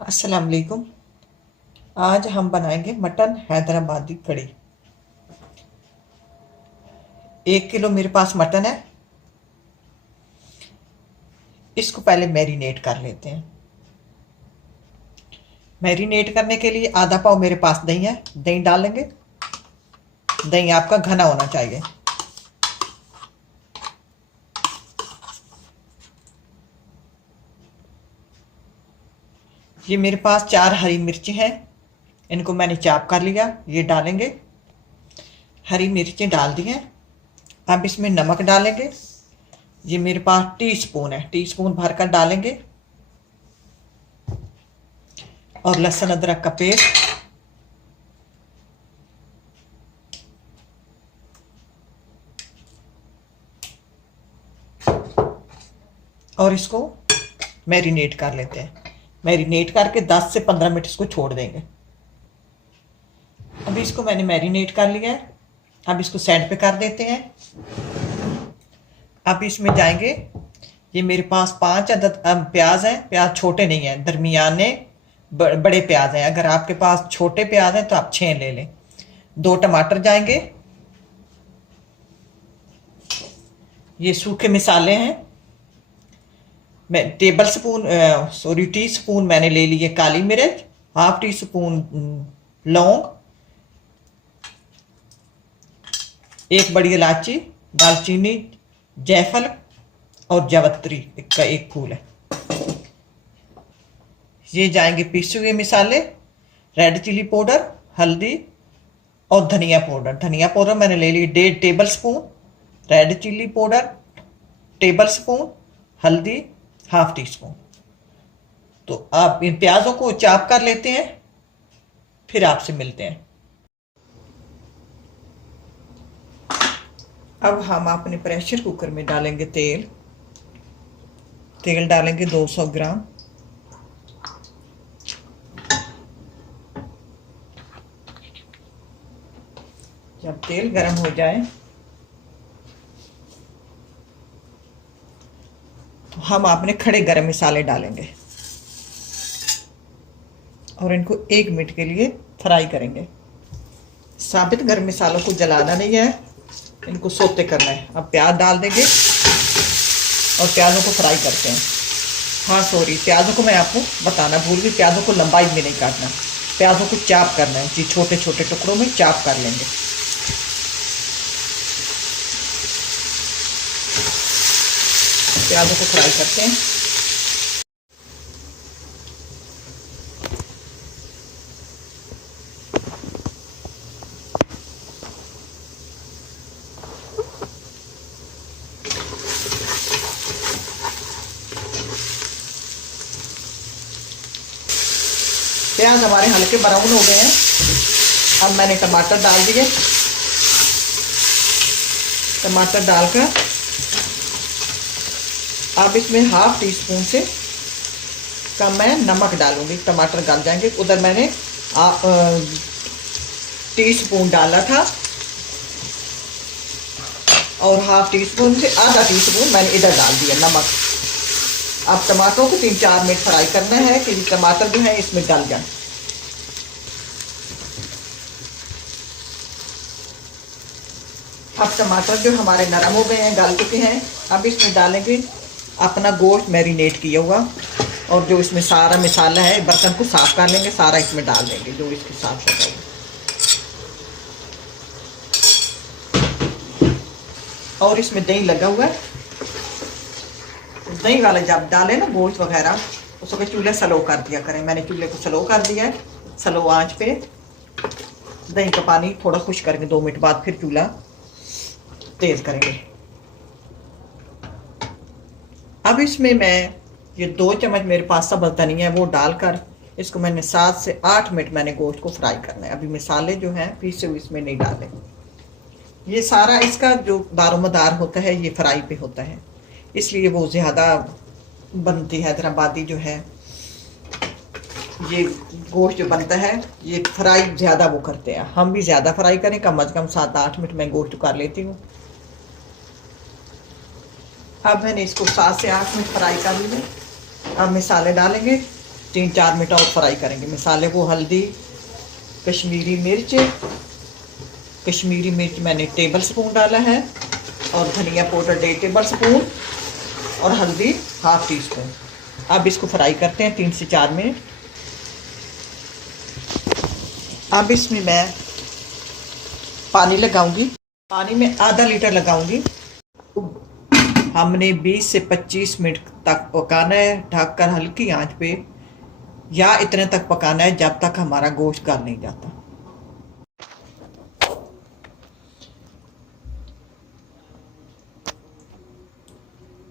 अस्सलाम वालेकुम। आज हम बनाएंगे मटन हैदराबादी कड़ी। 1 किलो मेरे पास मटन है। इसको पहले मैरिनेट कर लेते हैं। मैरिनेट करने के लिए आधा पाव मेरे पास दही है, दही डालेंगे। दही आपका घना होना चाहिए। ये मेरे पास 4 हरी मिर्ची हैं, इनको मैंने चाप कर लिया, ये डालेंगे। हरी मिर्चें डाल दी हैं। अब इसमें नमक डालेंगे। ये मेरे पास टीस्पून है, टीस्पून भरकर डालेंगे। और लहसुन अदरक का पेस्ट, और इसको मैरिनेट कर लेते हैं। मैरिनेट करके 10 से 15 मिनट इसको छोड़ देंगे। अभी इसको मैंने मैरिनेट कर लिया है। अब इसको साइड पे कर देते हैं। अब इसमें जाएंगे, ये मेरे पास 5 अदद प्याज हैं। प्याज छोटे नहीं हैं, दरमियाने बड़े प्याज हैं। अगर आपके पास छोटे प्याज हैं तो आप 6 ले लें। 2 टमाटर जाएंगे। ये सूखे मिसाले हैं। मैं टी स्पून मैंने ले लिए काली मिर्च, हाफ टी स्पून लौंग, 1 बड़ी इलायची, दालचीनी, जायफल और जावित्री का 1 फूल है। ये जाएंगे पिसे हुए मिसाले, रेड चिली पाउडर, हल्दी और धनिया पाउडर। धनिया पाउडर मैंने ले ली 1.5 tablespoon, red chilli powder tablespoon, हल्दी हाफ टी स्पून। तो आप इन प्याजों को चाप कर लेते हैं, फिर आपसे मिलते हैं। अब हम अपने प्रेशर कुकर में डालेंगे तेल। तेल डालेंगे 200 ग्राम। जब तेल गर्म हो जाए तो हम अपने खड़े गरम मसाले डालेंगे और इनको 1 मिनट के लिए फ्राई करेंगे। साबित गरम मसालों को जलाना नहीं है, इनको सोते करना है। अब प्याज डाल देंगे और प्याजों को फ्राई करते हैं। हाँ सॉरी, प्याजों को मैं आपको बताना भूल गई, प्याजों को लंबाई में नहीं काटना, प्याजों को चाप करना है जी, छोटे छोटे टुकड़ों में चाप कर लेंगे। प्याजों को फ्राई करते हैं। प्याज हमारे हल्के ब्राउन हो गए हैं। अब मैंने टमाटर डाल दिए। टमाटर डालकर अब इसमें हाफ टी स्पून से कम मैं नमक डालूंगी। टमाटर गल जाएंगे। उधर मैंने टी स्पून डाला था और हाफ टी स्पून से आधा टी स्पून मैंने इधर डाल दिया नमक। अब टमाटरों को 3-4 मिनट फ्राई करना है कि टमाटर जो है इसमें गल जाए। अब टमाटर जो हमारे नरम हो गए हैं, गल चुके हैं। अब इसमें डालेंगे अपना गोश्त मैरिनेट किया हुआ, और जो इसमें सारा मसाला है, बर्तन को साफ कर लेंगे, सारा इसमें डाल देंगे जो इसके साथ होगा। और इसमें दही लगा हुआ है। दही वाला जब डाले ना गोश्त वगैरह, उसको चूल्हे स्लो कर दिया करें। मैंने चूल्हे को स्लो कर दिया है, स्लो आंच पे। दही का पानी थोड़ा खुश करेंगे, 2 मिनट बाद फिर चूल्हा तेज करेंगे। अब इसमें मैं ये 2 चम्मच मेरे पास सब्ज़ धनिया है, वो डालकर इसको मैंने 7 से 8 मिनट मैंने गोश्त को फ्राई करना है। अभी मसाले जो हैं पीसे हुए इसमें नहीं डाले। ये सारा इसका जो दारोमदार होता है ये फ्राई पे होता है, इसलिए वो ज़्यादा बनती है। हैदराबादी जो है ये गोश्त जो बनता है ये फ्राई ज़्यादा वो करते हैं। हम भी ज़्यादा फ्राई करें, कम अज़ कम 7-8 मिनट मैं गोश्त कर लेती हूँ। अब मैंने इसको 7 से 8 मिनट फ्राई कर लिए। अब मसाले डालेंगे। 3-4 मिनट और फ्राई करेंगे मसाले को। हल्दी, कश्मीरी मिर्च मैंने टेबल स्पून डाला है, और धनिया पाउडर 1.5 टेबल स्पून, और हल्दी 1/2 टीस्पून। अब इसको फ्राई करते हैं 3 से 4 मिनट। अब इसमें मैं पानी लगाऊंगी, पानी में आधा लीटर लगाऊंगी। हमने 20 से 25 मिनट तक पकाना है, ढककर हल्की आंच पे, या इतने तक पकाना है जब तक हमारा गोश्त गल नहीं जाता।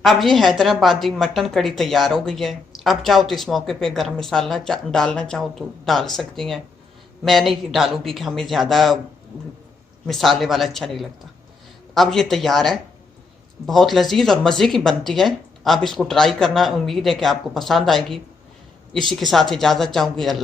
अब ये हैदराबादी मटन कड़ी तैयार हो गई है। अब चाहो तो इस मौके पे गरम मसाला डालना चाहो तो डाल सकती हैं। मैं नहीं डालूंगी कि हमें ज़्यादा मसाले वाला अच्छा नहीं लगता। अब ये तैयार है, बहुत लजीज और मज़े की बनती है। आप इसको ट्राई करना, उम्मीद है कि आपको पसंद आएगी। इसी के साथ इजाज़त चाहूँगी। अल्लाह।